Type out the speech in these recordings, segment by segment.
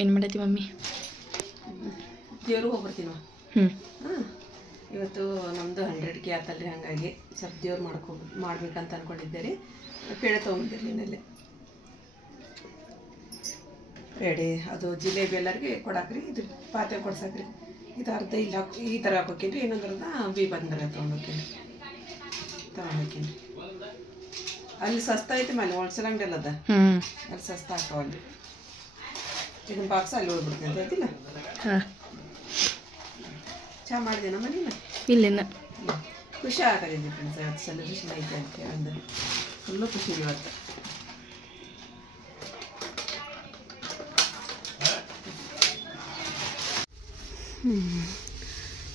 ಏನು ಮಾಡೈತಿ ಮಮ್ಮಿ? ದೇವ್ರಿಗೆ ಹೋಗ್ಬರ್ತೀವಿ ನಾವು. ಹಾಂ, ಇವತ್ತು ನಮ್ಮದು 100K ಆತಲ್ರಿ, ಹಾಗಾಗಿ ಸ್ವಲ್ಪ ದೇವ್ರು ಮಾಡ್ಬೇಕಂತ ಅಂದ್ಕೊಂಡಿದ್ದೆ ರೀ. ಪೇಡೆ ತೊಗೊಂಡಿರಿ ನೆನ್ನೆ ಪೇಡೆ, ಅದು ಜಿಲೇಬಿ ಎಲ್ಲರಿಗೆ ಕೊಡಾಕ್ರಿ, ಇದು ಪಾತ್ರೆ ಕೊಡ್ಸಾಕ್ರಿ. ಇದು ಅರ್ಧ ಇಲ್ಲಿ ಈ ಥರ ಹಾಕೋಕೇನ್ರಿ, ಇನ್ನೊಂದ್ರದ ಬಿ ಬಂದ್ರೆ ತೊಗೊಂಡೋಕೇನಿ. ಅಲ್ಲಿ ಸಸ್ತ ಐತಿ ಮೇಲೆ ಹೋಲ್ಸೇಲ್ ಅಂಗಡಿ ಅಲ್ಲದ, ಅಲ್ಲಿ ಸಸ್ತ ಹಾಕವಲ್ಲಿ. ಇದನ್ನ ಬಾಕ್ಸ್ ಅಲ್ಲಿ ಹೋಗ್ಬಿಡ್ತೀನಿ ಅಂತ ಐತಿಲ್ಲ. ಚಹಾ ಮಾಡಿದೆ ನಮ್ಮ ಮನೇನ ಇಲ್ಲಿನ ಖುಷಿ ಆಗದಿದ್ದೆ ಫ್ರೆಂಡ್ಸ್. ಇವತ್ತು ಸೆಲೆಬ್ರೇಷನ್ ಐತೆ ಅಂತ ಒಂದು ಫುಲ್ಲು ಖುಷಿ ಇವತ್ತು.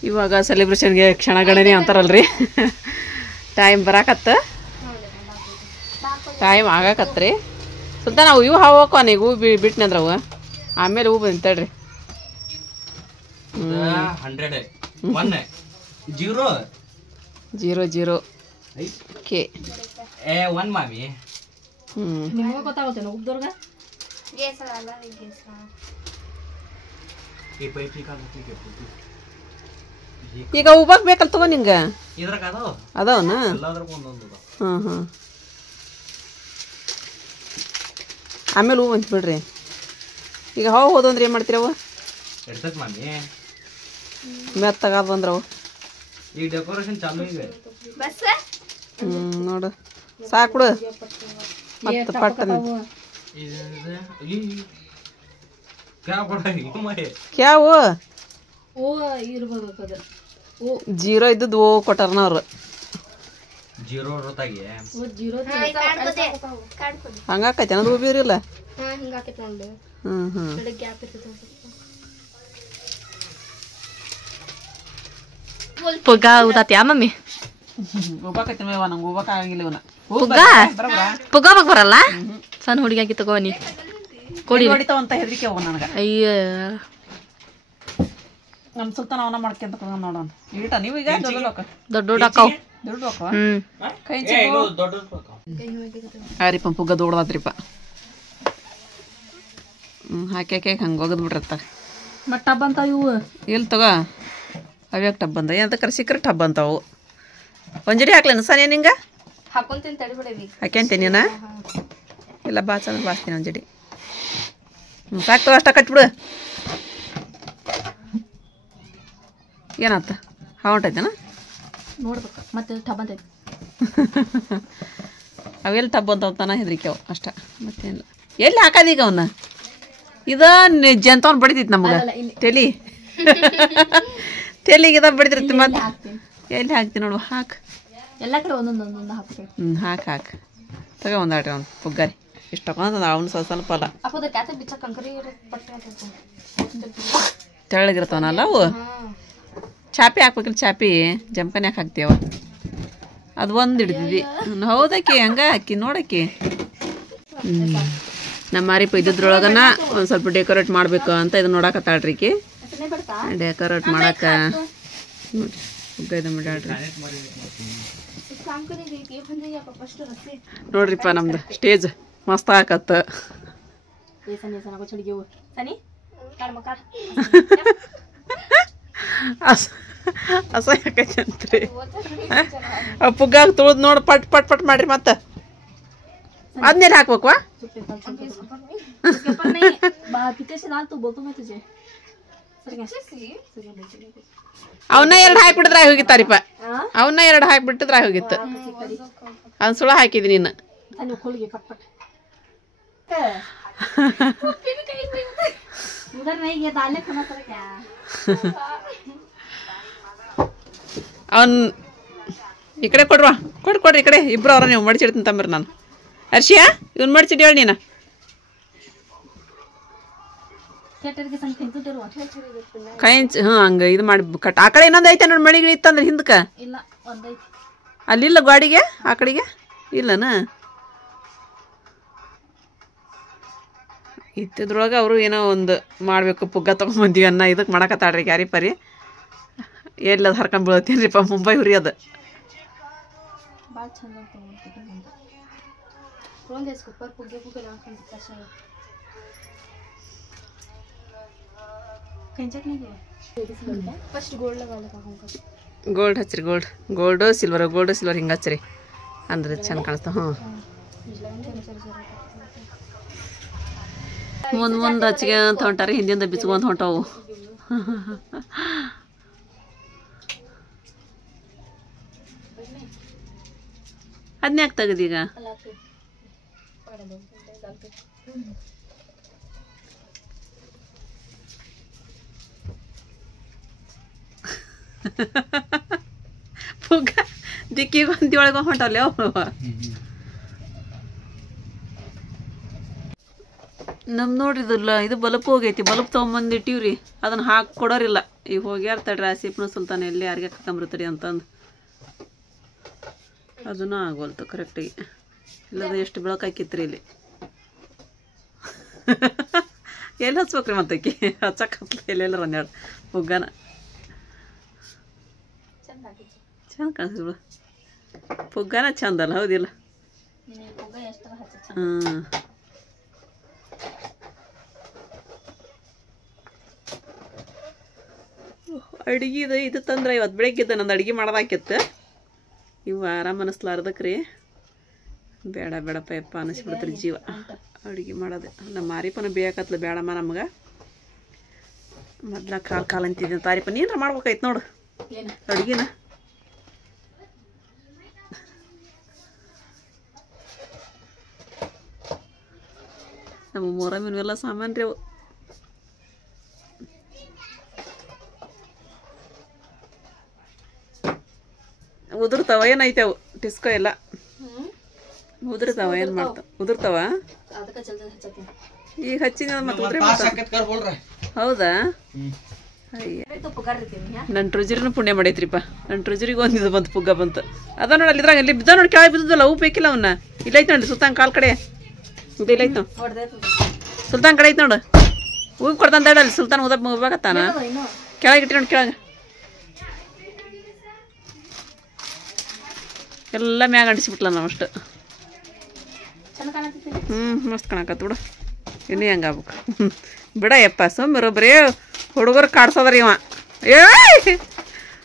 ಇವಾಗ ಸೆಲೆಬ್ರೇಷನ್ಗೆ ಕ್ಷಣಗಣನೆ ಅಂತಾರಲ್ರಿ, ಟೈಮ್ ಬರಾಕತ್ತ, ಟೈಮ್ ಆಗಾಕತ್ರಿ. ಸುತ್ತ ನಾವು ಇವು ಹಾವಕ್ಕ ಈಗ ಹೂ ಬಿಟ್ನಿ ಅಂದ್ರೆ ಅವು ಆಮೇಲೆ ಹೂ ಬಂತೇಳ್ರಿ. 0 K ಮಾಮಿ. ಗೊತ್ತಾಗುತ್ತೆ ಉಬ್ದವ್ರಗ ಈಗ ಹೂಬಾಕ್ ಬೇಕಲ್ಲ ತಗೋ ನಿಂಗೆ. ಅದಾವನ? ಹಾಂ ಹಾಂ, ಆಮೇಲೆ ಹೂ ಬಂತು ಬಿಡ್ರಿ. ಈಗ ಹಾವು ಹೋದಂದ್ರೆ ಏನು ಮಾಡ್ತೀರಿ ಅವು? ಮೆತ್ತಗಾದ ಬಂದ್ರೆ ಅವು ಈಗ ಡೆಕೋರೇಷನ್ ಚಾಲು ಇದೆ. ನೋಡು ಸಾಕು ಮತ್ತೆ ಪಟ್ಟನ ಕ್ಯಾವು 0 ಇದ್ದದ್ದು ಓ ಕೊಟ್ಟಾರನ ಅವ್ರು. ಹಂಗಾಕೈತೆ ಅನ್ನೋದು ಬೀರಿಲ್ಲ. ಹ್ಞೂ ಹ್ಞೂ, ಪುಗ್ಗ ಊದಾತ್ಯಾ ಮಮ್ಮಿ? ಹೋಗ್ಬೇಕೈತಿ ಮೇವ, ನಂಗೆ ಹೋಗ್ಬೇಕಾಗಿಲ್ಲ ಇವನ. ಪುಗ್ಗ ಬರಲ್ಲ, ಸಣ್ಣ ಹುಡುಗಿ ತಗೋ ನೀ ಕೊಡಿ ಹೊಡಿತಾವಂತ ಹೆದರಿಕೆ ಹೋಗ ನನಗೆ. ಅಯ್ಯ, ನಮ್ಮ ಸುಲ್ತಾನ ಅವನ ಮಾಡ್ಕೊಂತ ನೋಡೋಣ. ಈಟ ನೀವು ಈಗ ದೊಡ್ಡ ದೊಡ್ಡ ಅಕ್ಕವ್ ದುಡ್ಡು ಕೈ ರೀಪ ಪುಗ್ಗ ದೊಡ್ಡದಾತ್ರಿಪ್ಪ. ಹಾಕಿ ಹಂಗೆ ಒಗದ್ ಬಿಟ್ರತ್ತ. ಮತ್ತೆ ಟಬ್ ಅಂತ ಇವು ಎಲ್ಲಿ ತಗೋ, ಅವ್ಯಾಕೆ ಟಬ್ ಬಂದ ಏನಂತ ಸಿಕ್ಕರೆ ಟಬ್ ಅಂತಾವು. ಒಂಜಡಿ ಹಾಕ್ಲೇನು ಸರ್ ನಿಂಗೆ? ಹಾಕ್ಯಂತೀನಿ ನೀನ ಇಲ್ಲ ಬಾ ಚಂದ ಬಾಸ್ತೀನಿ ಒಂಜಡಿ. ಸಾಕ್ತವ ಅಷ್ಟ ಕಟ್ಬಿಡು. ಏನಾತ ಹೊಂಟೈತೇನ ನೋಡ್ಬೇಕು ಮತ್ತೆ ಟಬ್ ಅಂತೈತಿ. ಅವೆಲ್ಲಿ ಟಬ್ ಅಂತಾನ ಹೆದರಿಕೆ ಅವು ಅಷ್ಟ, ಮತ್ತೇನಿಲ್ಲ. ಎಲ್ಲಿ ಹಾಕೋದೀಗ ಅವನ್ನ? ಇದ ಜಂತವನ್ ಬಡಿತೈತಿ ನಮ್ಗೆ ತೆಲಿ ತೆಲಿಗಿದ ಬಡಿದಿರ್ತಿ. ಮತ್ತೆ ಎಲ್ಲಿ ಹಾಕ್ತೀನಿ ನೋಡು, ಹಾಕು ಎಲ್ಲ ಕಡೆ ಒಂದೊಂದು ಹಾಕ್ಬೇಕು. ಹಾಕು ತಗೋ ಒಂದಾಟ್ರಿ ಒಂದು ಪುಗ್ಗಾರಿ ಇಷ್ಟು ತಗೊಂಡ್ ಅವನು ಸ್ವಲ್ಪ ಅಲ್ಲ ತೆಳ್ಳಗಿರ್ತಾವನಲ್ಲ ಅವು. ಚಾಪಿ ಹಾಕ್ಬೇಕಿಲ್ಲ, ಚಾಪಿ ಜಂಪನ್ ಯಾಕೆ ಹಾಕ್ತೀವ? ಅದು ಒಂದು ಹಿಡಿದಿದ್ವಿ. ಹೌದಾಕಿ ಹಂಗ ಹಾಕಿ ನೋಡಕ್ಕಿ. ನಮ್ಮ ಮಾರಿಪ್ಪ ಇದ್ರೊಳಗನ ಒಂದು ಸ್ವಲ್ಪ ಡೆಕೋರೇಟ್ ಮಾಡಬೇಕು ಅಂತ ಇದು ನೋಡಕತ್ತಾಳ್ರಿ. ಈಕಿ ಡೆಕೋರೇಟ್ ಮಾಡಕ್ಕೆ ನೋಡ್ರಿ ಪುಗ್ಗ ಇದು ಮಾಡ್ಯಾಳ್ರಿ. ನೋಡ್ರಿಪ್ಪ ನಮ್ದು ಸ್ಟೇಜ್ ಮಸ್ತ್ ಹಾಕತ್ತ. ಅಸಹ್ಯಕೈತಂತ್ರಿ. ಪುಗ್ಗಾಗ ತುಳ್ದು ನೋಡಿ ಪಟ್ ಪಟ್ ಪಟ್ ಮಾಡ್ರಿ. ಮತ್ತೆ ಅದ್ನೇಲೆ ಹಾಕ್ಬೇಕವಾ? ಅವನ್ನ 2 ಹಾಕಿಬಿಟ್ಟಿದ್ರೆ ಹೋಗಿತ್ತಾರಿಪ್ಪ. ಅವನ್ನ 2 ಹಾಕಿಬಿಟ್ಟಿದ್ರೆ ಹೋಗಿತ್ತು. ಅವ್ನು ಸುಳ ಹಾಕಿದ್ರಿ ನೀನು. ಅವನ್ ಈ ಕಡೆ ಕೊಡ್ವಾ, ಕೊಡ್ರಿ ಈ ಕಡೆ. ಇಬ್ರು ಅವ್ರ ನೀವು ಮಡಿಸಿಡ್ತೀನಿ ತಂಬ್ರಿ. ನಾನು ಹರ್ಷಿಯಾ ಇವ್ನು ಮಡಿಸಿಡಿ ಹೇಳಿ ನೀನು. ಕೈಂಚ್ ಹಂಗೆ ಇದು ಮಾಡಿ ಕಟ್. ಆ ಕಡೆ ಇನ್ನೊಂದು ಐತೆ ನೋಡಿ, ಮಳಿಗಿಳಿ ಇತ್ತಂದ್ರೆ ಹಿಂದಕ್ಕೆ ಅಲ್ಲಿಲ್ಲ ಗಾಡಿಗೆ. ಆ ಕಡೆಗೆ ಇಲ್ಲನ ಇತ್ತಿದ್ರೊಳಗೆ ಅವರು ಏನೋ ಒಂದು ಮಾಡಬೇಕು. ಪುಗ್ಗ ತೊಗೊಂಬಂದಿವಿ ಅನ್ನ ಇದಕ್ಕೆ ಮಾಡಕತ್ತಾಳ್ರಿ ಕ್ಯಾರಿ ಪರಿ. ಎಲ್ಲದು ಹರ್ಕೊಂಡು ಬೀಳತ್ತೇನ್ರಿಪ್ಪ ಮುಂಬೈ ಹುರಿ ಅದು. ಫಸ್ಟ್ ಗೋಲ್ಡ್ ಗೋಲ್ಡ್ ಹಚ್ಚಿರಿ ಗೋಲ್ಡು ಸಿಲ್ವರ್ ಹಿಂಗೆ ಹಚ್ಚಿರಿ ಅಂದ್ರೆ ಚಂದ ಕಾಣಿಸ್ತಾ ಹ್ಞೂ ಮುಂದೆ ಹಚ್ಚಿಗೆ ಅಂತ ಹೊಂಟಾರಿ ಹಿಂದಿಂದ ಬಿಚ್ಕೊಂತ ಹೊಂಟವು ಅದನ್ನ ಯಾಕೆ ತೆಗೆದೀಗ ಪುಗ್ಗ ದಿಕ್ಕಿಗೆ ಒಂದಿ ಒಳಗೆ ಹೊಂಟವ್ಲೆ ಅವು ನಮ್ ನೋಡ್ರಿದಲ್ಲ ಇದು ಬಲ್ಪ್ ಹೋಗೈತಿ ಬಲ್ಪ್ ತೊಗೊಂಬಂದು ಇಟ್ಟಿವ್ರಿ ಅದನ್ನ ಹಾಕಿ ಕೊಡೋರಿಲ್ಲ ಈಗ ಹೋಗ್ಯಾರ ತಡ್ರಿ ಆಸಿಪ್ನು ಸುಲ್ತಾನ ಎಲ್ಲಿ ಯಾರಿಗೆ ಹಾಕಂಬರ್ತರಿ ಅಂತಂದು ಅದನ್ನು ಆಗೋಲ್ತು ಕರೆಕ್ಟಾಗಿ ಇಲ್ಲದ ಎಷ್ಟು ಬೆಳಕಾಕಿತ್ರಿ ಇಲ್ಲಿ ಎಲ್ಲಿ ಹಚ್ಬೇಕ್ರಿ ಮತ್ತಕ್ಕೆ ಹಚ್ಚಕತ್ಲ ಎಲ್ಲೆಲ್ಲ ಒಂದೆರಡು ಪುಗ್ಗನ ಚಂದ ಕಾಣಿಸ್ಬಿಡು ಪುಗ್ಗನ ಚಂದ ಅಲ್ಲ ಹೌದಿಲ್ಲ ಹಾಂ ಅಡುಗೆ ಇದು ತಂದ್ರೆ ಇವತ್ತು ಬೆಳಗ್ಗಿದ್ದ ನಂದು ಅಡುಗೆ ಮಾಡೋದಾಕಿತ್ತು ಇವು ಆರಾಮ ಅನ್ನಿಸ್ಲಾರ್ದಕ್ರಿ ಬೇಡಪ್ಪ ಯಪ್ಪ ಅನ್ನಿಸ್ಬಿಡ್ತೀರಿ ಜೀವ ಅಡುಗೆ ಮಾಡೋದು ನಮ್ಮ ಮಾರಿಪನ ಬೇಕತ್ಲ ಬೇಡಮ್ಮ ನಮ್ಗೆ ಮೊದ್ಲ ಕಾಲು ಅಂತಿದ್ದೀನಿ ತಾರಿಪನ ಏನಾರ ಮಾಡ್ಬೇಕಾಯ್ತು ನೋಡು ಅಡುಗೆನ ನಮ್ಮ ಮೊರಮಿನವೆಲ್ಲ ಸಾಮಾನು ರೀ ಅವು ಉದುರ್ತಾವ ಏನೈತೆ ಅವು ಟಿಸ್ಕೋ ಎಲ್ಲ ಉದುರ್ತಾವ ಏನು ಮಾಡ್ತಾವ ಉದುರ್ತಾವ ಈಗ ಹಚ್ಚಿನ ಮತ್ತೆ ಹೌದಾ ಅಯ್ಯ ನನ್ನ ಟ್ರಜರಿನೂ ಪುಣ್ಯ ಮಾಡೈತ್ರಿಪ್ಪ ನನ್ನ ಟ್ರಜರಿಗೆ ಒಂದಿದ್ದು ಬಂತು ಪುಗ್ಗ ಬಂತು ಅದ ನೋಡಿ ಅಲ್ಲಿ ಇದ್ರಾಗ ಇಲ್ಲಿ ಬಿದ್ದ ನೋಡಿ ಕೆಳಗೆ ಬಿದ್ದಲ್ಲ ಅವು ಬೇಕಿಲ್ಲ ಅವನ್ನ ಇಲ್ಲೈತೆ ನೋಡಿ ಸುಲ್ತಾನ್ ಕಾಲ್ ಕಡೆ ಇದು ಇಲ್ಲೈತೆ ನಾವು ಸುಲ್ತಾನ್ ಕಡೆ ಐತೆ ನೋಡು ಹೂವು ಕೊಡ್ತಾನೆ ತಡ ಅಲ್ಲಿ ಸುಲ್ತಾನ್ ಹೋಗ್ಬೇಕತ್ತಾನ ಕೆಳಗೆ ಇಟ್ಟು ನೋಡಿ ಕೆಳಗೆ ಎಲ್ಲ ಮ್ಯಾಗ ಅಂಟಿಸ್ಬಿಟ್ಲ ನಾವು ಅಷ್ಟು ಮಸ್ತ್ ಕಾಣಕತ್ತ ಬಿಡು ಇನ್ನೂ ಹೆಂಗೆ ಆಗ್ಬೇಕು ಬಿಡ ಯಪ್ಪ ಸುಮ್ಮರು ಬರೀ ಹುಡುಗರು ಕಾಡ್ಸೋದ್ರಿ ಇವ ಏ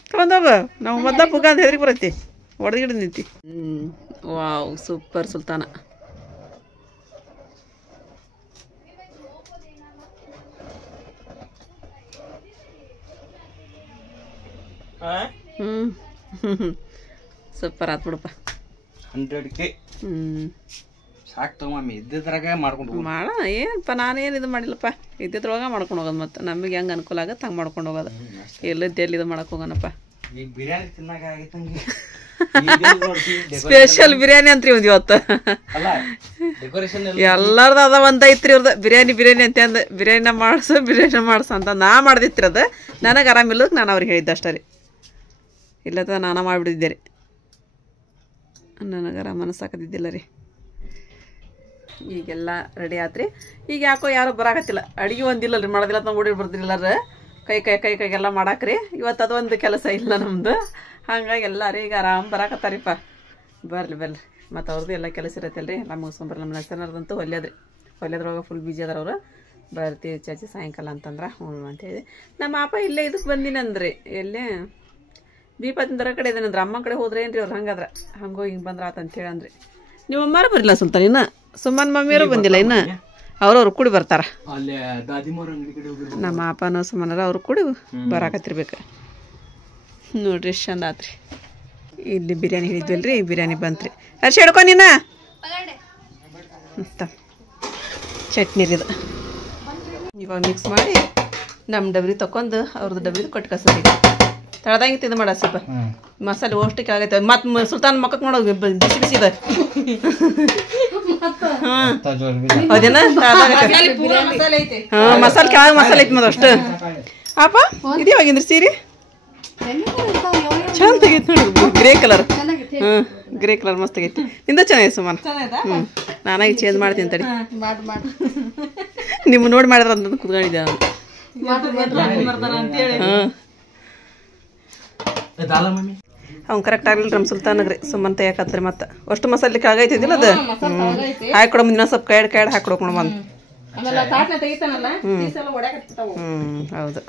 ತೊಗೊಂಡೋಗು ನಾವು ಮೊದ್ಲ ಪುಗ್ಗ ಅಂತ ಹೆದ್ರಿಗೆ ಬರತ್ತಿ ಹೊಡೆದಿಡ ನಿಂತಿ ವಾವ್ ಸೂಪರ್ ಸುಲ್ತಾನ ಸೂಪರ್ ಆತ್ ಬಿಡಪ್ಪ 100K ಸಾಕು ತಗೊಮ್ಮಿ ಇದ್ದಿದ್ರಾಗ ಮಾಡ್ಕೊಂಡು ಮಾಡೋಣ ಏನಪ್ಪ ನಾನೇನು ಇದು ಮಾಡಿಲ್ಲಪ್ಪ ಇದ್ದಿದ್ರೊಳಗೆ ಮಾಡ್ಕೊಂಡು ಹೋಗೋದು ಮತ್ತು ನಮಗೆ ಹೆಂಗೆ ಅನುಕೂಲ ಆಗತ್ತೆ ಹಂಗೆ ಮಾಡ್ಕೊಂಡು ಹೋಗೋದು ಎಲ್ಲದ್ದು ಎಲ್ಲಿ ಇದು ಮಾಡಕ್ಕೆ ಹೋಗೋಣಪ್ಪ ಈಗ ಬಿರಿಯಾನಿ ತಿನ್ನಾಗ ಆಗೈತಂಗೆ ಸ್ಪೆಷಲ್ ಬಿರಿಯಾನಿ ಅಂತ್ರಿ ಒಂದು ಇವತ್ತು ಎಲ್ಲಾರ್ದು ಅದ ಒಂದು ಐತ್ರಿ ಇವ್ರದ್ದು ಬಿರಿಯಾನಿ ಅಂತ ಅಂದ ಬಿರಿಯಾನಿ ಮಾಡ್ಸು ಅಂತ ನಾ ಮಾಡ್ದಿತ್ರಿ ಅದು ನನಗೆ ಆರಾಮಿಲ್ಲದಕ್ಕೆ ನಾನು ಅವ್ರಿಗೆ ಹೇಳಿದ್ದೆ ಅಷ್ಟೇ ರೀ ಇಲ್ಲದ ನಾನು ಮಾಡಿಬಿಟ್ಟಿದ್ದೆ ರೀ ನನಗರ ಮನಸ್ಸಾಕದಿದ್ದಿಲ್ಲ ರೀ ಈಗೆಲ್ಲ ರೆಡಿ ಆತ್ರಿ ಈಗ ಯಾಕೋ ಯಾರು ಬರಾಕತ್ತಿಲ್ಲ ಅಡುಗೆ ಒಂದಿಲ್ಲ ರೀ ಮಾಡೋದಿಲ್ಲ ನಾವು ಓಡಿ ಬರ್ತಿಲ್ಲರ ಕೈಗೆಲ್ಲ ಮಾಡಾಕ್ರಿ ಇವತ್ತು ಅದೊಂದು ಕೆಲಸ ಇಲ್ಲ ನಮ್ಮದು ಹಂಗಾಗಿ ಎಲ್ಲರೂ ಈಗ ಆರಾಮ್ ಬರಾಕತ್ತಾರಿಪ್ಪ ಬರ್ಲಿ ಮತ್ತು ಅವ್ರದ್ದು ಎಲ್ಲ ಕೆಲಸ ಇರತ್ತಲ್ಲ ರೀ ಎಲ್ಲ ಮುಗಿಸ್ಕೊಂಬರ್ರಿ ನಮ್ಮ ನರ್ಸನರ್ದಂತೂ ಹೊಲ್ಯದ್ರೊಳಗೆ ಫುಲ್ ಬಿಜಿ ಅದಾರ ಅವರು ಬರ್ತೀವಿ ಚಾಚಿ ಸಾಯಂಕಾಲ ಅಂತಂದ್ರೆ ಹ್ಞೂ ಅಂತೇಳಿ ನಮ್ಮ ಅಪ್ಪ ಇಲ್ಲೇ ಇದಕ್ಕೆ ಬಂದಿನಂದ್ರಿ ಎಲ್ಲೇ ದೀಪದಿಂದರ ಕಡೆ ಇದೇನಂದ್ರೆ ಅಮ್ಮ ಕಡೆ ಹೋದ್ರೆ ಏನ್ರಿ ಅವ್ರು ಹಂಗಾದ್ರೆ ಹಂಗೋಗಿ ಹಿಂಗೆ ಬಂದ್ರೆ ಆತಂತೇಳಿ ಅಂದ್ರಿ ನಿಮ್ಮ ಅಮ್ಮಾರು ಬರಲಿಲ್ಲ ಸುಲ್ತಾನ ಇನ್ನು ಸುಮ್ಮನ್ ಮಮ್ಮಿಯರು ಬಂದಿಲ್ಲ ಇನ್ನು ಅವ್ರವ್ರು ಕೂಡಿ ಬರ್ತಾರ ನಮ್ಮ ಅಪ್ಪನೂ ಸುಮ್ಮನಾರ ಅವ್ರು ಕೂಡಿ ಬರಾಕತ್ತಿರ್ಬೇಕು ನೋಡ್ರಿ ಎಷ್ಟು ಚಂದ ಆತ್ರಿ ಇಲ್ಲಿ ಬಿರಿಯಾನಿ ಹೇಳಿದ್ವಲ್ರಿ ಬಿರಿಯಾನಿ ಬಂತ್ರಿ ಅರ್ಶಿ ಹಿಡ್ಕೊ ನೀನು ಚಟ್ನಿ ರೀ ಇದು ಇವಾಗ ಮಿಕ್ಸ್ ಮಾಡಿ ನಮ್ಮ ಡಬ್ರಿ ತಕೊಂಡು ಅವ್ರದ್ದು ಡಬ್ರಿ ಕೊಟ್ಟು ಕಸರಿ ತಳದಂಗಿತ್ತು ಇದು ಮಾಡ ಸ್ವಲ್ಪ ಮಸಾಲೆ ಓಷ್ಟಿಗೆ ಆಗೈತೆ ಮತ್ತು ಸುಲ್ತಾನ್ ಮಕ್ಕಕ್ಕೆ ನೋಡೋದು ಬಿಸಿ ಬಿಸಿ ಇದೆ ಅದೇನ ಹಾಂ ಮಸಾಲೆ ಕೆಳಗೆ ಮಸಾಲೆ ಐತಿ ಮದ ಅಷ್ಟು ಅಪ್ಪ ಇದು ಯಾವಾಗಿಂದ್ರಿ ಸೀರೆ ಚಂದ ಆಗೈತೆ ನೋಡಿ ಗ್ರೇ ಕಲರ್ ಗ್ರೇ ಕಲರ್ ಮಸ್ತ್ ಆಗೈತಿ ನಿಂದ ಚೆನ್ನಾಗೈತೆ ಸುಮಾರು ನಾನಾಗಿ ಚೇಂಜ್ ಮಾಡ್ತೀನಿ ತಡಿ ನಿಮ್ಮ ನೋಡಿ ಮಾಡಿದ್ರ ಅಂತ ಕುತ್ಕೊಂಡಿದ್ದೆ ಹಾಂ ಅವ್ನು ಕರೆಕ್ಟ್ ಆಗಲಿಲ್ಲ ನಮ್ಮ ಸುಲ್ತಾನಗ್ರಿ ಸುಮ್ಮನೆ ತೆಗಿಯಾಕತ್ರಿ ಮತ್ತೆ ಅಷ್ಟು ಮಸಾಲೆ ಕೆಳಗೈತಿದ್ದಿಲ್ಲ ಅದು ಹಾಕೊಡ ಮುಂದಿನ ಸ್ವಲ್ಪ ಕೈಡ್ ಹಾಕೊಡೋಕೊಂಡು ಬಂದು ಹೌದು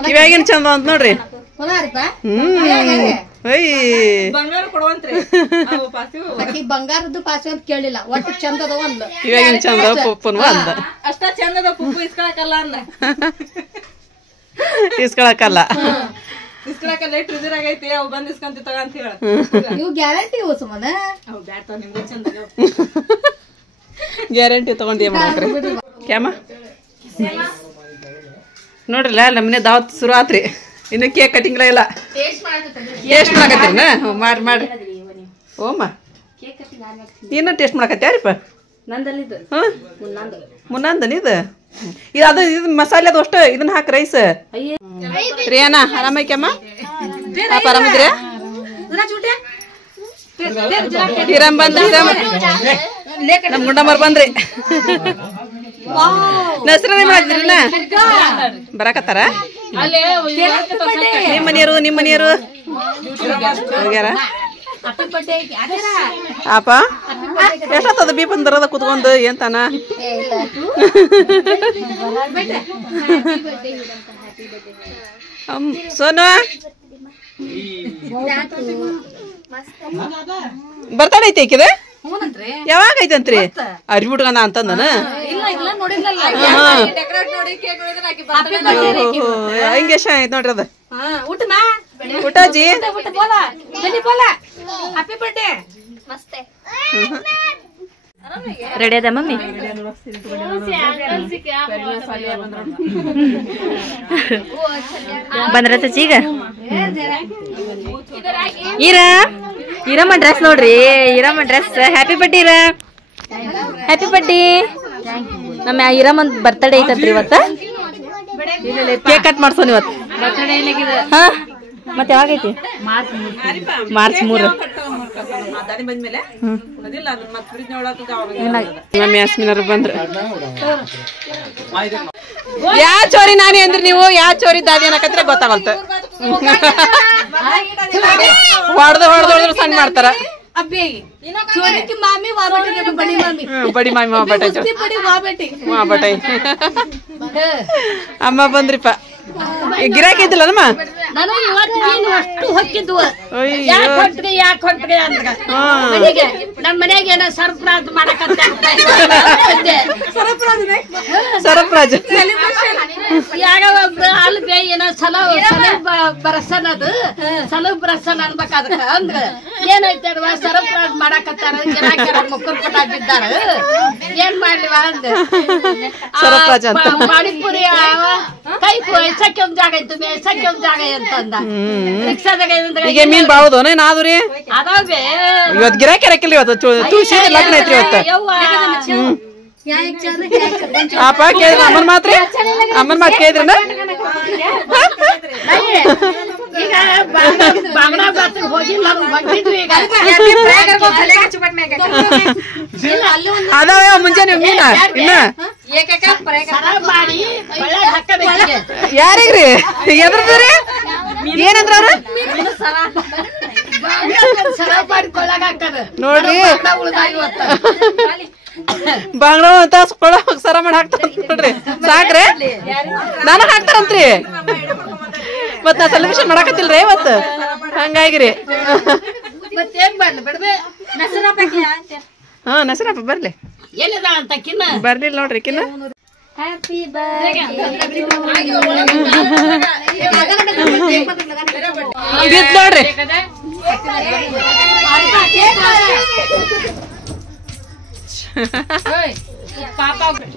ಕಿವ್ಯಾಗಿನ ಚಂದ ಅಂತ ನೋಡ್ರಿ ಬಂಗಾರದ್ದು ಪಾಸ್ ಅಂತ ಕೇಳಿಲ್ಲ ಒಟ್ಟು ಚಂದದ ಒಂದು ಕಿವ್ಯಾಗಿನ ಚಂದ ಪುಪ್ಪನ್ವ ಅಂದ ಅಷ್ಟ ಚಂದದ ಪುಪ್ಪು ಇಸ್ಕೊಳಕಲ್ಲ ಅಂದ ಇಸ್ಕೊಳಕಲ್ಲ ಇಸ್ಕೊಳಕಲ್ಲ ಟ್ರಿಜರ್ ಆಗೈತಿ ಅವು ಬಂದ್ ಇಸ್ಕೊಂತಿ ತಗ ಅಂತ ಹೇಳ ಇವು ಗ್ಯಾರಂಟಿ ಇವು ಸುಮ್ಮನ ಅವು ಬ್ಯಾಡ್ತಾವ ನಿಮ್ಗೆ ಚಂದ ಗ್ಯಾರಂಟಿ ತಗೊಂಡು ಏನ್ ಮಾಡ್ಬೇಕ್ರಿ ಕ್ಯಾಮ ನೋಡ್ರಲ್ಲ ನಮ್ಮನೆ ದಾವತ್ ಶುರು ಆತ್ರಿ ಇನ್ನು ಕೇಕ್ ಕಟಿಂಗ್ಲ ಇಲ್ಲ ಟೇಸ್ಟ್ ಮಾಡಕತ್ತೀರನ ಮಾಡಿ ಮಾಡಿ ಓಮ್ಮ ಇನ್ನು ಟೇಸ್ಟ್ ಮಾಡಕತ್ಯಾರಿಪ್ಪ ನಂದಲ್ಲಿದ್ದು ಹಾಂ ಮುನ್ನಂದನ ಇದು ಅದು ಇದು ಮಸಾಲೆ ಅದು ಅಷ್ಟು ಇದನ್ನ ಹಾಕಿ ರೈಸ್ ರಿಯಾನಾ ಆರಾಮೈಕಮ್ಮ ಪಾಪ ಆರಾಮಿದ್ರಿ ಹಿರಮ್ ಬಂದ್ರಿ ನಮ್ಮ ಗುಂಡಮ್ಮರ್ ಬಂದ್ರಿ ನಸ್ರನೇ ಮಾಡಿದ್ರಿನ ಬರಾಕತ್ತಾರ ನಿಮ್ಮ ಮನೆಯವರು ಹೋಗ್ಯಾರ ಅಪ್ಪ ಎಷ್ಟೊತ್ತದ ಬಿ ಬಂದರದ ಕುತ್ಕೊಂಡು ಏನ್ತಾನ ಸೋನು ಬರ್ತಾನೆ ಐತಿ ಆಕಿದ ಯಾವಾಗ ಐತಂತ್ರಿ ಅರ್ಬಿಟ್ಗನ ಅಂತಂದನ ಹಿಂಗೆ ಎಷ್ಟ ಐತ್ ನೋಡ್ರಿ ಅದ ಊಟಾಜಿ ರೆಡಿ ಅದ ಮಮ್ಮಿ ಬಂದ್ರ ಈಗ ಈರಮ್ಮ ಡ್ರೆಸ್ ನೋಡ್ರಿ ಈರಮ್ಮ ಡ್ರೆಸ್ ಹ್ಯಾಪಿ ಬರ್ಡೇ ಇರ ಹ್ಯಾಪಿ ಬರ್ಡೇ ನಮ್ಮ ಈರಮ್ಮನ್ ಬರ್ತಡೇ ಐತಂತ್ರಿ ಇವತ್ತ ಕೇಕ್ ಕಟ್ ಮಾಡ್ಸೋನ್ ಇವತ್ತು ಹಾ ಮತ್ತೆ ಯಾವಾಗೈತಿ ಮಾರ್ಚ್ 3 ನಮ್ಮ ಯಾಸ್ಮಿನವ್ರು ಬಂದ್ರು ಯಾ ಚೋರಿ ನಾನೇ ಅಂದ್ರಿ ನೀವು ಯಾ ಚೋರಿ ದಾದಿ ಅನ್ನಕತ್ರ ಗೊತ್ತಾಗಲ್ತ ಹೊಡೆದ್ರು ಸಣ್ಣ ಮಾಡ್ತಾರ ಬಡಿ ಮಾಮಿ ಮಾಬಟೈ ಅಮ್ಮ ಬಂದ್ರಿಪ್ಪ ಗಿರಾಕಿ ಇದ್ದಿಲ್ಲಮ್ಮ ನಾನು ಅಷ್ಟು ಹೊಕ್ಕಿದ್ವು ನಮ್ಮ ಮನೆಯಾಗ ಏನೋ ಸರ್ಪ್ರೈಸ್ ಮಾಡಕತ್ತ ಸರಪ್ರಾಜ್ ಯಾಗ ಒಬ್ರು ಅಲ್ಲಿ ಏನೋ ಬರಸನದು ಸಲವು ಬರಸನ್ ಅನ್ಬೇಕ ಅದಕ್ಕ ಅಂದ್ರ ಏನೈತೆ ಸರ್ಪ್ರೈಸ್ ಮಾಡಕತ್ತಾರ ಮುಕ್ಕರ್ ಪಟ ಬಿದ್ದಾರ ಏನ್ ಮಾಡ್ಲಿವ ಅಂದ ಪಾನಿಪುರಿ ಕೈ ಸಕ್ಕೆ ಒಂದ್ ಜಾಗ ಇತ್ತು ಸಕ್ಕೆ ಒಂದ್ ಜಾಗ ಅಂತಂದ ರಿಕ್ಷಾದಾಗ ಈಗ ಮೀನ್ ಬಾಳುದು ನಾದ್ರಿ ಅದಾವೆ ಇವತ್ತು ಗಿರಾಕಿ ಹಾಕಿಲ್ಲ ಇವತ್ತು ತುಳಸಿ ಲಗ್ನ ಐತ್ರಿ ಇವತ್ತು ಪಾಪ ಕೇಳಿದ್ರ ಅಮ್ಮನ ಮಾತು ಕೇಳಿದ್ರನ ಈಗ ಬಾಂಗ್ಲಾ ಬಾತ್ಗೆ ಹೋಗಿಲ್ಲ ಬಂದಿದ್ವಿ ಈಗ ಅದಾವ ಮುಂಜಾನೆ ಮೀನ ಇನ್ನ ಮಾಡಿ ಯಾರಿಗ್ರಿ ಎದ್ರದ್ರಿ ಏನಂದ್ರ ಅವ್ರ ಸರ ಮಾಡಿಕೊಳ್ಳಾಗ ನೋಡ್ರಿ ಬಾಂಗ್ಲಾ ಅಂತ ಸರ ಮಾಡಿ ಹಾಕ್ತಾರ ನೋಡ್ರಿ ಸಾಕ್ರಿ ನನಗ್ ಹಾಕ್ತಾರಂತ್ರಿ ಮತ್ ನಾ ಸೆಲೆಬ್ರೇಷನ್ ಮಾಡಾಕತ್ತಿಲ್ರಿ ಇವತ್ತು ಹಂಗಾಗಿರಿ ಹಾ ನಸರಪ್ಪ ಬರ್ಲಿ ಏನಿದಾಳಂತ ಕಿನ್ನ ಬರ್ಲಿಲ್ಲ ನೋಡ್ರಿ ಕಿನ್ನ ಬಿದ್ ನೋಡ್ರಿ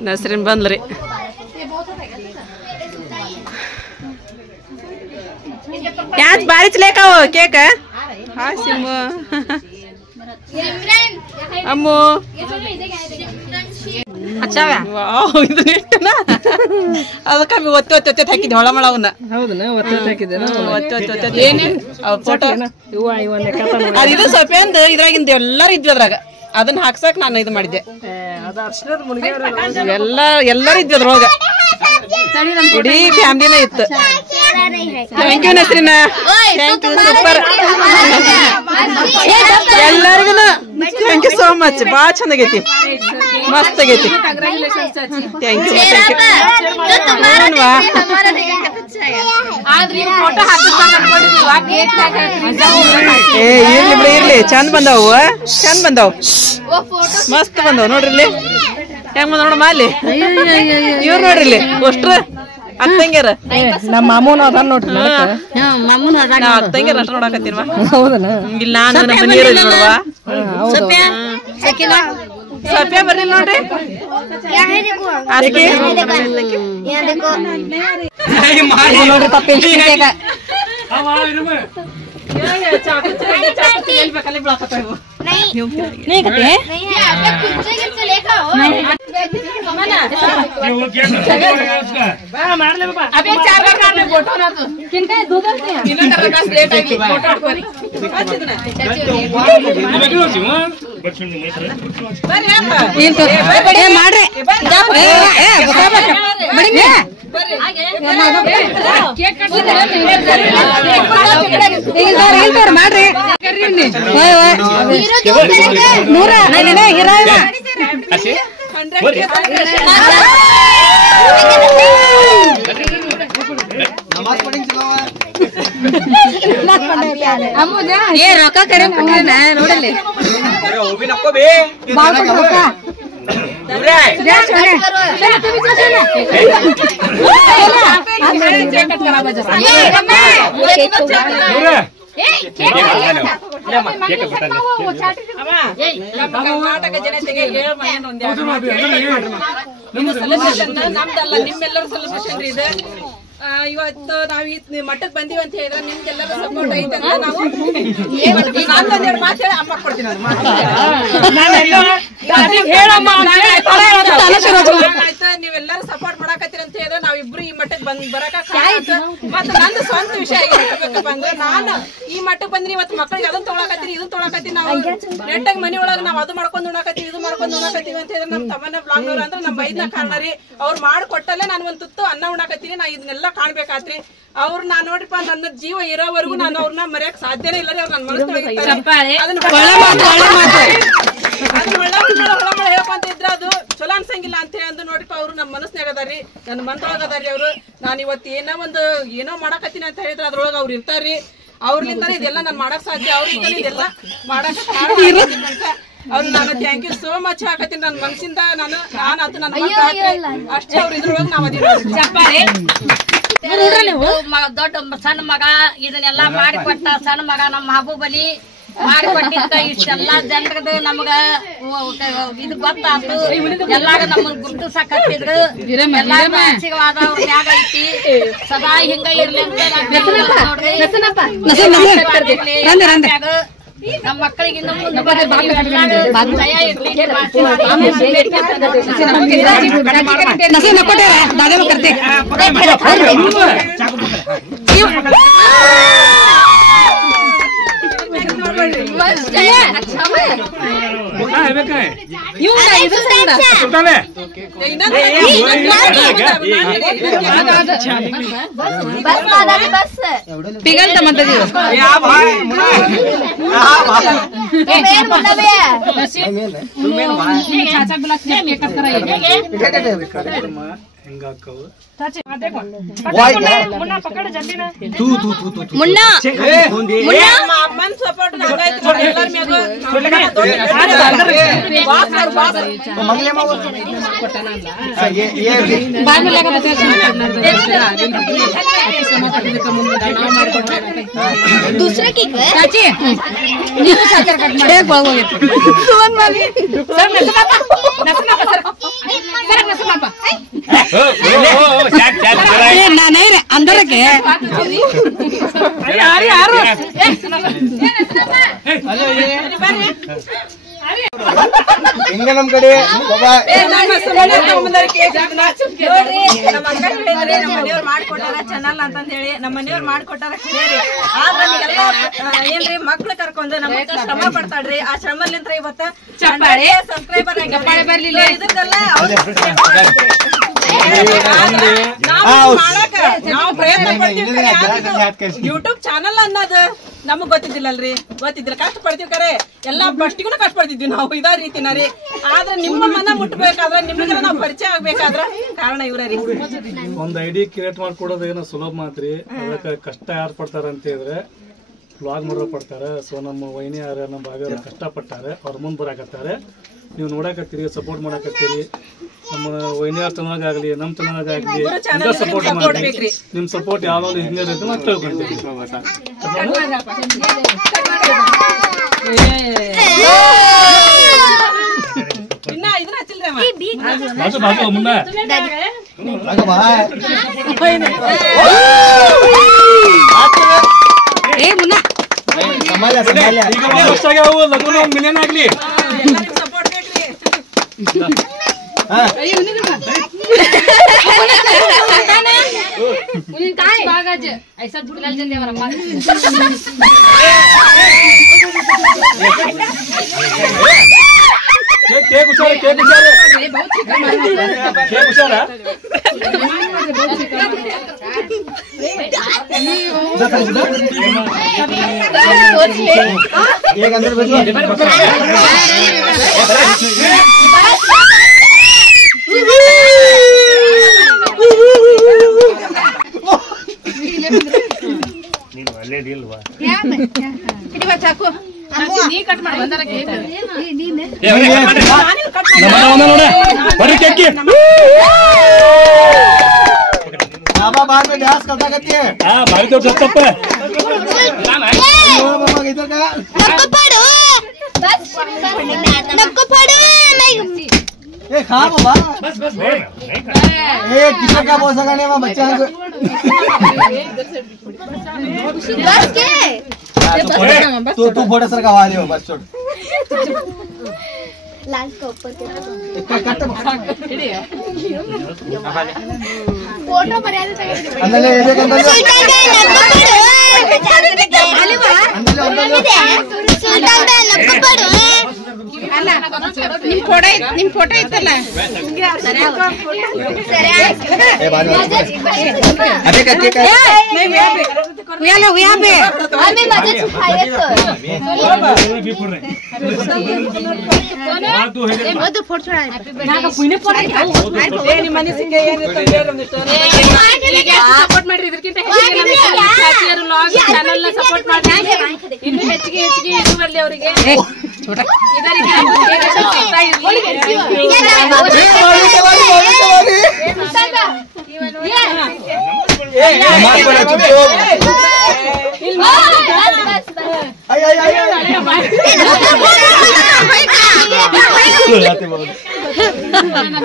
ನಸ್ರಿನ್ ಬಂದ್ರಿ ಯಾತ್ ಬಾರಿ ಚಲೇಕಾವು ಕೇಕ ಹಾ ಸಿಮ್ಮ ಅಮ್ಮು ಇದನ್ನ ಇಟ್ಟನ ಅದಕ್ಕ ಒತ್ತಿ ಹಾಕಿದ್ವಿ ಹೊಳಮಳ ಅವನ್ನ ಫೋಟೋ ಇದು ಸೊಪ್ಪೆಂದು ಇದ್ರಾಗಿಂದ ಎಲ್ಲಾರು ಇದ್ವಿ ಅದ್ರಾಗ ಅದನ್ನ ಹಾಕ್ಸಕ್ ನಾನು ಇದು ಮಾಡಿದ್ದೆ ಎಲ್ಲಾರು ಇದ್ವಿ ಅದ್ರೊಳಗ ಇಡೀ ಫ್ಯಾಮಿಲಿನೇ ಇತ್ತು thank you Nasrina, thank you, super. ಎಲ್ಲರಿಗೂ ಥ್ಯಾಂಕ್ ಯು ಸೋ ಮಚ್. ಭಾಳ ಚಂದಾಗೈತಿ, ಮಸ್ತ್ ಆಗೈತಿ. Thank you, thank you. ಇರ್ಲಿ ಬಿಡಿ, ಇರ್ಲಿ. ಚಂದ ಬಂದವು, ಚಂದ ಬಂದವು, ಮಸ್ತ್ ಬಂದವ್. ನೋಡ್ರಿ ಇಲ್ಲಿ ಹೆಂಗ್ ಬಂದ ನೋಡಮ್ಮ. ಅಲ್ಲಿ ಇವ್ರು ನೋಡ್ರಿ ಇಲ್ಲಿ ಅಷ್ಟ್ರ ಅತ್ತಂಗ್ಯಾರ. ನಮ್ಮ ಮಾಮೂನ ಅದ ನೋಡ್ರಿ. ಅತ್ತಂಗ್ಯಾರ ಅಷ್ಟ ನೋಡಕತ್ತೀನ್ವಾ. ಇಲ್ಲಿ ನಾನು ನಮ್ಮ ನೀರು ನೋಡುವ. ಸಪ್ಯ ಬರ್ರಿ ನೋಡ್ರಿ. ನೋಡ್ರಿ ತಪ್ಪ ಮಾಡ್ರಿ ರೊಕ್ಕ ಕರೆ ನೋಡಲಿ ಕರ್ನಾಟಕ ಜನತೆಗೆ ನಮ್ದಲ್ಲ, ನಿಮ್ಮೆಲ್ಲರ ಸೆಲೆಬ್ರೇಷನ್ ರೀ ಇದು. ಇವತ್ತು ನಾವ್ ಈ ಮಟ್ಟಕ್ಕೆ ಬಂದೀವಿ ಅಂತ ಹೇಳಿದ್ರೆ ನಿಮ್ಗೆಲ್ಲರ ಸಪೋರ್ಟ್ ಐತೆ ಅಂತ ನಾವು ನಾನೊಂದೆರಡು ಮಾತು ಹೇಳಿ ಅಮ್ಮ ಕೊಡ್ತೀನಿ. ನೀವೆಲ್ಲರೂ ಸಪೋರ್ಟ್ ಮಾಡಾಕತ್ತೀರ ಅಂತ ಹೇಳಿದ್ರೆ ನಾವಿಬ್ರು ಈ ಮಟ್ಟಕ್ಕೆ ಬರಕ ಮತ್ತೆ ನಂದು ಸ್ವಂತ ವಿಷಯ ಹೇಳ್ಬೇಕಪ್ಪ ಅಂದ್ರೆ, ನಾನು ಈ ಮಟ್ಟಕ್ಕೆ ಬಂದ್ರಿ ಇವತ್ತು ಮಕ್ಕಳಿಗೆ ಅದನ್ನ ತೊಗೊಳಕತ್ತೀರಿ ಇದನ್ನ ತೊಗೊಳಕತ್ತೀವಿ. ನಾವು ನೆಟ್ಟಾಗ ಮನಿ ಒಳಗೆ ನಾವು ಅದು ಮಾಡ್ಕೊಂಡು ಉಣಾಕತ್ತೀವಿ ಇದು ಮಾಡ್ಕೊಂಡು ಉಣಾಕತ್ತೀವಿ ಅಂತ ಹೇಳಿದ್ರೆ ನಮ್ಮ ತಮ್ಮನ ಬ್ಲಾಗ್ನವ್ರು ಅಂದ್ರೆ ನಮ್ಮ ಬೈದ್ನ ಕಾರಣ ರೀ. ಅವ್ರು ಮಾಡಿಕೊಟ್ಟಲ್ಲೇ ನಾನು ಒಂದು ತುತ್ತು ಅನ್ನ ಉಣಾಕತ್ತೀನಿ. ನಾ ಇದನ್ನೆಲ್ಲ ಕಾಣ್ಬೇಕಾತ್ರಿ. ಅವ್ರು ನಾನ್ ನೋಡ್ರಿಪ್ಪ ನನ್ನ ಜೀವ ಇರೋವರೆಗೂ ನಾನು ಅವ್ರನ್ನ ಮರೆಯಕ್ ಸಾಧ್ಯನೇ ಇಲ್ಲ ರೀ. ಅವ್ರು ನನ್ನ ಮನಸ್ಸೊಳಗೆ ಹೇಳ್ಕೊಂತ ಇದ್ರ ಅದು ಚಲೋ ಅನ್ಸಂಗಿಲ್ಲ ಅಂತ ಹೇಳಿ ಅಂದು ನೋಡ್ರಿಪ್ಪ. ಅವ್ರು ನಮ್ಮ ಮನಸ್ನಾಗ ಅದಾರ್ರಿ, ನನ್ನ ಮನದೊಳಗ ಅದಾರ್ರಿ. ಅವ್ರು ನಾನು ಇವತ್ತು ಏನೋ ಮಾಡಾಕತ್ತೀನಿ ಅಂತ ಹೇಳಿದ್ರೆ ಅದ್ರೊಳಗೆ ಅವ್ರು ಇರ್ತಾರ್ರಿ. ಅವ್ರಲಿಂದಾನೆ ಇದೆಲ್ಲ ನಾನು ಮಾಡಕ್ ಸಾಧ್ಯ. ಅವ್ರಿಂದ ಇದೆಲ್ಲ ಮಾಡಕ್ ಅವ್ರು ನಾನು ಥ್ಯಾಂಕ್ ಯು ಸೋ ಮಚ್ ಹಾಕತ್ತೀನಿ ನನ್ನ ಮನಸ್ಸಿಂದ. ನಾನು ಅದು ನನ್ನ ಅಷ್ಟೇ. ಅವ್ರು ಇದ್ರೊಳಗೆ ನಾವ್ ದೊಡ್ಡ ಸಣ್ಣ ಮಗ ಇದನ್ನೆಲ್ಲ ಮಾಡಿಕೊಟ್ಟ ಸಣ್ಣ ಮಗ ನಮ್ಮ ಮಹಬೂಬಲಿ ಮಾಡಿಕೊಟ್ಟಿದ್ದ ಇಷ್ಟೆಲ್ಲ ಜನರದ ನಮಗ ಇದು ಗೊತ್ತಾತು. ಎಲ್ಲಾಗ ನಮ್ಮನ್ನ ಗುರುತಿಸಾಕತ್ತಿದ್ರು. ಎಲ್ಲಾರು ಆಶೀರ್ವಾದ ಅವ್ರ ಮ್ಯಾಗ ಐತಿ. ಸದಾ ಹಿಂಗ ಇರ್ಲಿ ಅಂತ ನಮ್ಮ ಮಕ್ಕಳಿಗೆ ಇನ್ನು ಮುಂದೆ ದಯ ಇರ್ಲಿ. पिघलता म्हणतात मुन्ना सपोर्ट दूसरे की अंदर के ಹಿಂಗ ನಮ್ ಕಡೆ ನಮ್ಮನೆಯವ್ರು ಮಾಡ್ಕೊಟ್ಟಾರ ಚಾನಲ್ ಅಂತಂದ ಹೇಳಿ ನಮ್ಮನೆಯವ್ರು ಮಾಡ್ಕೊಟ್ಟಾರ ಏನ್ರಿ ಮಕ್ಳು ಕರ್ಕೊಂಡು ನಮ್ಮ ಶ್ರಮ ಪಡ್ತಾಳ್ರಿ. ಆ ಶ್ರಮಲಿಂತ್ರ ಇವತ್ತ ಸಬ್ಸ್ಕ್ರೈಬರ್ ಬರ್ಲಿಲ್ಲ. ಇದಕ್ಕೆಲ್ಲ ನಾವು ಪ್ರಯತ್ನ ಪಡ್ತೀವಿ. ಯೂಟ್ಯೂಬ್ ಚಾನಲ್ ಅನ್ನೋದು ನಮಗ್ ಗೊತ್ತಿದ್ದಿಲ್ಲಲ್ರಿ, ಗೊತ್ತಿದ್ದಿಲ್ಲ. ಕಷ್ಟ ಪಡ್ತೀವಿ ಕರೆ, ಎಲ್ಲಾ ಫಸ್ಟಿಗೂ ಕಷ್ಟ ಪಡ್ತಿದ್ವಿ ನಾವು ಇದ ರೀತಿನ ರೀ. ಆದ್ರೆ ನಿಮ್ಮ ಮನ ಮುಟ್ಬೇಕಾದ್ರ, ನಿಮ್ಗೆ ನಾವು ಪರಿಚಯ ಆಗ್ಬೇಕಾದ್ರ ಕಾರಣ ಇವ್ರ ರೀ. ಒಂದ್ ಐಡಿ ಕ್ರಿಯೇಟ್ ಮಾಡ್ಕೊಡೋದು ಏನೋ ಸುಲಭ ಮಾತ್ರಿ. ಅದಕ್ಕೆ ಕಷ್ಟ ಯಾರು ಪಡ್ತಾರ ಅಂತ ಹೇಳಿದ್ರೆ ವ್ಲಾಗ್ ಮಾಡೋರು ಪಡ್ತಾರೆ. ಸೊ ನಮ್ಮ ವೈನಿ ಯಾರ ನಮ್ಮ ಭಾಗ ಕಷ್ಟಪಟ್ಟಾರೆ, ಅವ್ರ ಮುಂದೆ ಬರಾಕತ್ತಾರೆ. ನೀವು ನೋಡಕತ್ತೀರಿ, ಸಪೋರ್ಟ್ ಮಾಡಕತ್ತೀರಿ. ನಮ್ಮ ವೈನಿಯಾರ ಚಾನಲ್ಗಾಗಲಿ ನಮ್ಮ ಚಾನಲ್ಗಾಗಲಿ ಸಪೋರ್ಟ್ ಮಾಡ್ತೀವಿ. ನಿಮ್ ಸಪೋರ್ಟ್ ಯಾವಾಗ ಹಿಂಗೆ ಇರುತ್ತೆ ನಾವು ತಿಳ್ಕೊಂತೀವಿ. ಮುಂದೆ ಮಿಲಿಯನ್ ಆಗ್ಲಿ. ऐसा झूठ जल्दी हमारा केक उछाले, केक उछाले, केक उछाला। एक अंदर भेजो। ನೀನು ಒಳ್ಳೆದಿಲ್ವಾ? ಇಡಿ ಬಚಾಕು ನೀ ಕಟ್ ಮಾಡಿ ಬಂದರ ಕೇಕ್ बड़ी केक की बाबा बाद में डांस करता करती है। हां भाई तो सब पे बाबा इधर का नक्को पड़ो बस नक्को पड़ो नहीं ए खा बाबा बस बस ए किशोर का बोल सका नहीं मैं बच्चा बस के तू फोटो सर का वाले हो बस छोड़ लाल को ऊपर के फोटो मर्यादा तक अंदर ले एक अंदर ले ಅಲ್ಲ ನಿಮ್ ಫೋಟೋ ಇತ್ತಲ್ಲ ए बाद में अबे करके कर ಉಯ್ಯಾಲೆ ಉಯ್ಯಾಬೆ हमें मजा छुपाए तो ಅದು ಫೋಟೋ छोड़ा ನಿಮ್ಮ ಮನೆ ಸಿಂಗೆ ಏನಿತ್ತು ಒಂದಿಷ್ಟು ಸಪೋರ್ಟ್ ಮಾಡ್ರಿ. ಇದಕ್ಕಿಂತ ಹೆಚ್ಚಿಗೆ ಚಾನೆಲ್ ನ ಸಪೋರ್ಟ್ ಮಾಡಿ, ಇನ್ನು ಹೆಚ್ಚಿಗೆ ಇದು ಬರ್ಲಿ ಅವರಿಗೆ.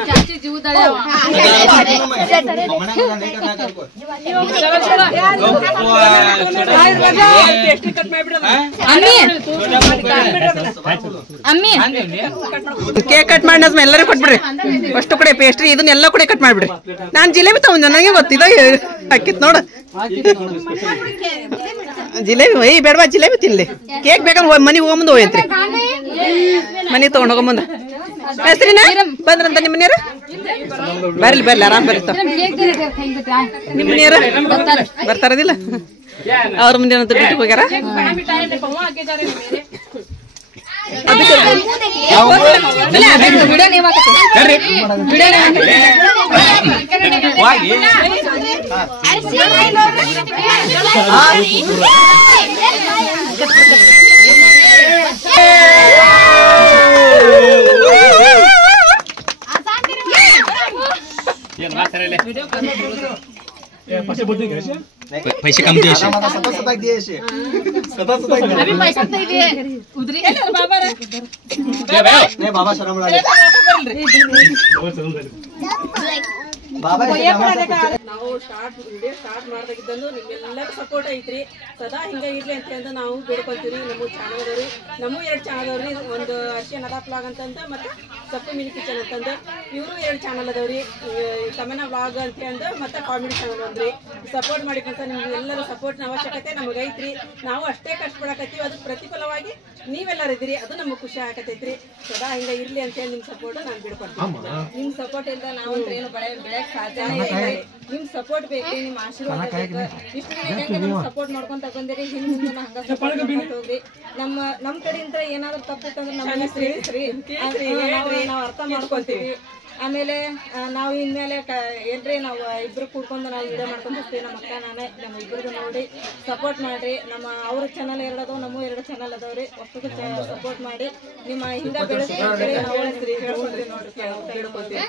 ಚಾಚಿ ಜೀವದಾಳೆ ಅಮ್ಮಿ ಕೇಕ್ ಕಟ್ ಮಾಡಿ ಎಲ್ಲರೂ ಕೊಟ್ಬಿಡ್ರಿ. ಅಷ್ಟು ಕಡೆ ಪೇಸ್ಟ್ರಿ ಇದನ್ನೆಲ್ಲ ಕೂಡ ಕಟ್ ಮಾಡ್ಬಿಡ್ರಿ. ನಾನು ಜಿಲೇಬಿ ತಗೊಂಡ್ ನನಗೆ ಗೊತ್ತಿದ ಹಾಕಿತ್ ನೋಡು. ಜಿಲೇಬಿ ಐ ಬೇಡವಾ, ಜಿಲೇಬಿ ತಿನ್ಲಿ. ಕೇಕ್ ಬೇಕಂದ್ರೆ ಮನೆಗೆ ಹೋಗ್ಬಂದು ಹೋಯ್ತ್ರಿ, ಮನೆಗೆ ತಗೊಂಡ್ ಹೋಗಂಬಂದ ಹೆಸ್ರಿನ ಬಂದ್ರಂತ ನಿಮ್ಮ ಮನೆಯವ್ರ ಬರ್ಲಿ ಬರ್ಲಿ ಆರಾಮ್ ಬರ್ತಾವ. ನಿಮ್ಮ ಮನೆಯವ್ರ ಬರ್ತಾರದಿಲ್ಲ, ಅವ್ರ ಮುಂದೆ ಬಿಟ್ಟು ಹೋಗ್ಯಾರ. पैसे कम दिए सतत दिए अभी पैसा दिए उधरी नहीं बाबा शर्म लगे बाबा ನಾವು ವಿಡಿಯೋ ಸ್ಟಾರ್ಟ್ ಮಾಡ್ದಾಗಿದ್ದಂದು ನಿಮ್ಮೆಲ್ಲರ ಸಪೋರ್ಟ್ ಐತ್ರಿ. ಸದಾ ಹಿಂಗ ಇರ್ಲಿ ಅಂತ ಅಂದು ನಾವು ಬೇಡ್ಕೊಂತೀವಿ. ನಮ್ಮ ಚಾನಲ್ ಅದಾವ್ರಿ, ನಮ್ಮ 2 ಚಾನಲ್ ಅದಾವ್ರಿ. ಒಂದು ಅರ್ಶಿಯನ್ ಅದ ಬ್ಲಾಗ್ ಅಂತಂದ ಮತ್ತೆ ಸಪ್ಪು ಮಿನಿ ಕಿಚನ್ ಅಂತಂದ ಇವರು 2 ಚಾನಲ್ ಅದಾವ್ರಿ. ತಮನ ಬ್ಲಾಗ್ ಅಂತ ಅಂದ ಮತ್ತೆ ಕಾಮಿಡಿ ಚಾನಲ್ ಒಂದ್ರಿ. ಸಪೋರ್ಟ್ ಮಾಡಿಕೊಂತ ನಿಮ್ಗೆ ಎಲ್ಲರ ಸಪೋರ್ಟ್ನ ಅವಶ್ಯಕತೆ ನಮಗೆ ಐತ್ರಿ. ನಾವು ಅಷ್ಟೇ ಕಷ್ಟಪಡಕತ್ತೀವಿ, ಅದಕ್ಕೆ ಪ್ರತಿಫಲವಾಗಿ ನೀವೆಲ್ಲರೂ ಇದ್ದೀರಿ, ಅದು ನಮಗೆ ಖುಷಿ ಆಗತೈತ್ರಿ. ಸದಾ ಹಿಂಗ ಇರ್ಲಿ ಅಂತ ಹೇಳಿ ನಿಮ್ ಸಪೋರ್ಟ್ ನಾನು ಬಿಡ್ಕೊಡ್ತೀನಿ. ನಿಮ್ ಸಪೋರ್ಟ್ ಇಂದ ನಾವಂತ್ರ ಏನು ಬೆಳೆಯಕ್ ಸಾಧ್ಯನೇ ಇಲ್ಲ. ನಿಮ್ ಸಪೋರ್ಟ್ ಬೇಕ್ರಿ, ನಿಮ್ ಆಶೀರ್ವಾದ ಬೇಕು. ಇಷ್ಟು ಹೆಂಗೆ ನಮ್ಗೆ ಸಪೋರ್ಟ್ ಮಾಡ್ಕೊಂತ ಬಂದಿರಿ, ಹಿಂದ್ ಮುಂದೆ ಹಂಗ ಸಪೋರ್ಟ್ ಹೋಗ್ರಿ. ನಮ್ಮ ಕಡೆಯಿಂದ ಏನಾದ್ರು ತಪ್ಪಿತ್ತಂದ್ರೆ ನಮಗೆ ತಿಳಿಸ್ರಿ, ನಾವು ಅರ್ಥ ಮಾಡ್ಕೊಂತೀವಿ. ಆಮೇಲೆ ನಾವು ಇನ್ಮೇಲೆ ಏನ್ರಿ ನಾವು ಇಬ್ರು ಕೂಡ್ಕೊಂಡು ನಾವು ವಿಡಿಯೋ ಮಾಡ್ಕೊಂಡು ಹೋಗ್ತೀವಿ. ನಮ್ಮ ಅಕ್ಕ ನಾನೇ ನಮ್ಮ ಇಬ್ಬರಿಗೂ ನೋಡಿ ಸಪೋರ್ಟ್ ಮಾಡ್ರಿ. ನಮ್ಮ ಅವ್ರ ಚಾನಲ್ 2 ಅದಾವ, ನಮ್ಮ 2 ಚಾನಲ್ ಅದಾವ್ರಿ. ಅಷ್ಟಕ್ಕೂ ಸಪೋರ್ಟ್ ಮಾಡಿ ನಿಮ್ಮ ಹಿಂಗ ಬೆಳೆಸಿ ನಾವು ಹೇಳ್ಕೊತೀವಿ ನೋಡ್ರಿ.